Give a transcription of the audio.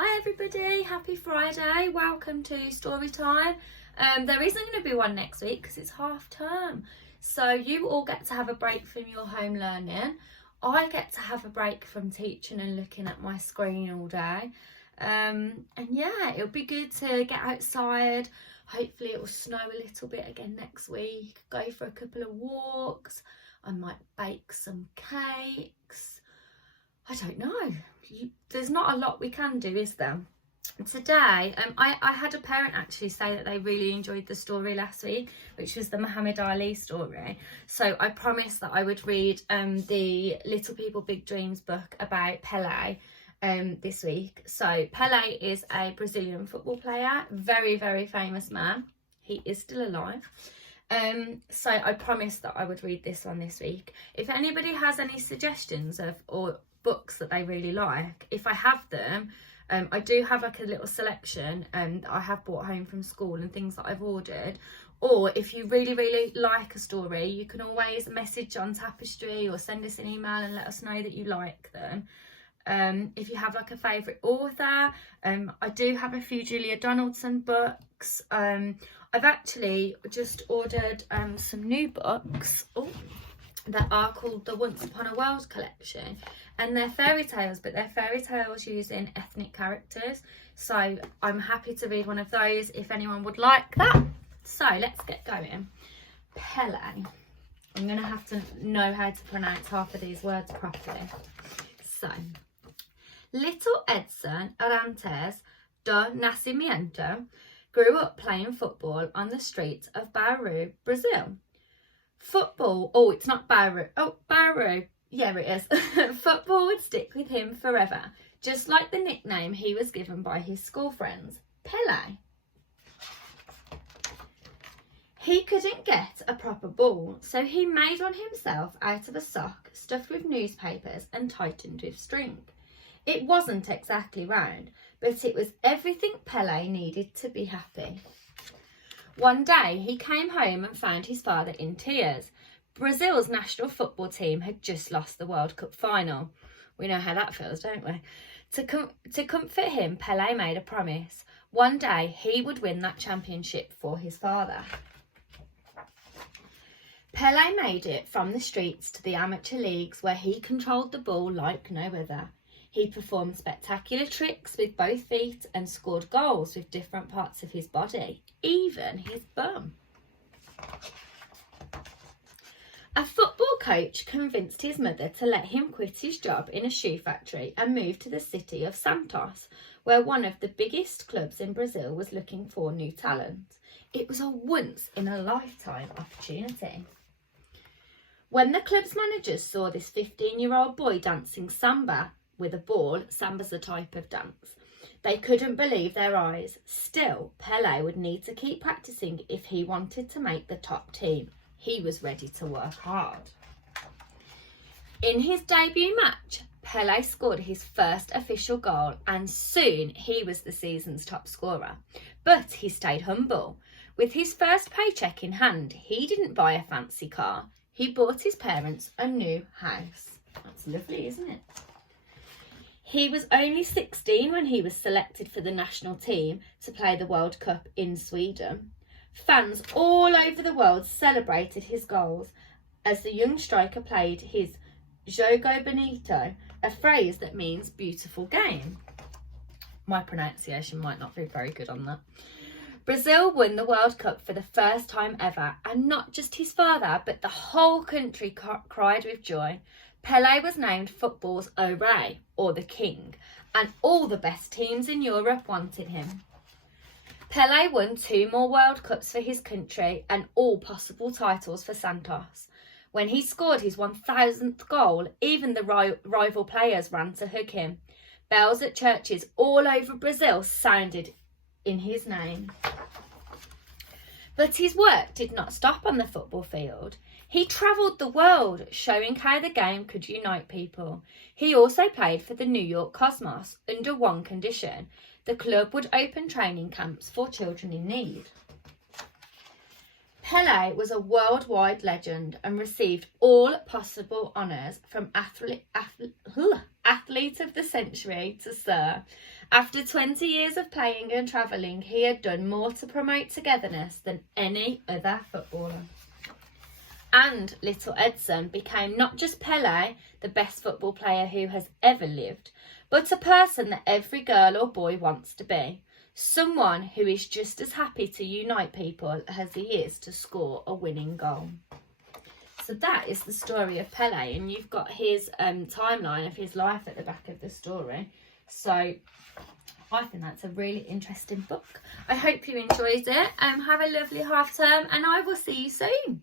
Hi everybody, happy Friday, welcome to story time. There isn't going to be one next week because it's half term, so you all get to have a break from your home learning. I get to have a break from teaching and looking at my screen all day, and yeah, it'll be good to get outside. Hopefully it will snow a little bit again next week, go for a couple of walks. I might bake some cakes. I don't know. There's not a lot we can do, is there? Today, I had a parent actually say that they really enjoyed the story last week, which was the Muhammad Ali story. So I promised that I would read the Little People Big Dreams book about Pele this week. So Pele is a Brazilian football player, very, very famous man. He is still alive. So I promised that I would read this one this week. If anybody has any suggestions or books that they really like, if I have them, I do have like a little selection that I have brought home from school and things that I've ordered. Or if you really like a story, you can always message on Tapestry or send us an email and let us know that you like them. If you have like a favourite author, I do have a few Julia Donaldson books. I've actually just ordered some new books that are called the Once Upon a World collection, and they're fairy tales, but they're fairy tales using ethnic characters. So I'm happy to read one of those if anyone would like that. So let's get going. Pele. I'm going to have to know how to pronounce half of these words properly. So, little Edson Arantes do Nascimento grew up playing football on the streets of Bauru, Brazil. Football, it's not Bauru. Bauru. Yeah, it is. Football would stick with him forever, just like the nickname he was given by his school friends, Pele. He couldn't get a proper ball, so he made one himself out of a sock stuffed with newspapers and tightened with string. It wasn't exactly round, but it was everything Pele needed to be happy. One day he came home and found his father in tears. Brazil's national football team had just lost the World Cup final. We know how that feels, don't we? To comfort him, Pele made a promise. One day he would win that championship for his father. Pele made it from the streets to the amateur leagues, where he controlled the ball like no other. He performed spectacular tricks with both feet and scored goals with different parts of his body, even his bum. A football coach convinced his mother to let him quit his job in a shoe factory and move to the city of Santos, where one of the biggest clubs in Brazil was looking for new talent. It was a once-in-a-lifetime opportunity. When the club's managers saw this 15-year-old boy dancing samba with a ball, samba's a type of dance, they couldn't believe their eyes. Still, Pele would need to keep practicing if he wanted to make the top team. He was ready to work hard. In his debut match, Pele scored his first official goal, and soon he was the season's top scorer. But he stayed humble. With his first paycheck in hand, he didn't buy a fancy car. He bought his parents a new house. That's lovely, isn't it? He was only 16 when he was selected for the national team to play the World Cup in Sweden. Fans all over the world celebrated his goals as the young striker played his Jogo Bonito, a phrase that means beautiful game. My pronunciation might not be very good on that. Brazil won the World Cup for the first time ever, and not just his father, but the whole country cried with joy. Pele was named football's O Rei, or the King, and all the best teams in Europe wanted him. Pele won 2 more World Cups for his country and all possible titles for Santos. When he scored his 1000th goal, even the rival players ran to hug him. Bells at churches all over Brazil sounded in his name. But his work did not stop on the football field. He travelled the world, showing how the game could unite people. He also played for the New York Cosmos under one condition: the club would open training camps for children in need. Pele was a worldwide legend and received all possible honours from athlete of the century to Sir. After 20 years of playing and travelling, he had done more to promote togetherness than any other footballer. And little Edson became not just Pele, the best football player who has ever lived, but a person that every girl or boy wants to be. Someone who is just as happy to unite people as he is to score a winning goal. So that is the story of Pele, and you've got his timeline of his life at the back of the story. So I think that's a really interesting book. I hope you enjoyed it. Have a lovely half term, and I will see you soon.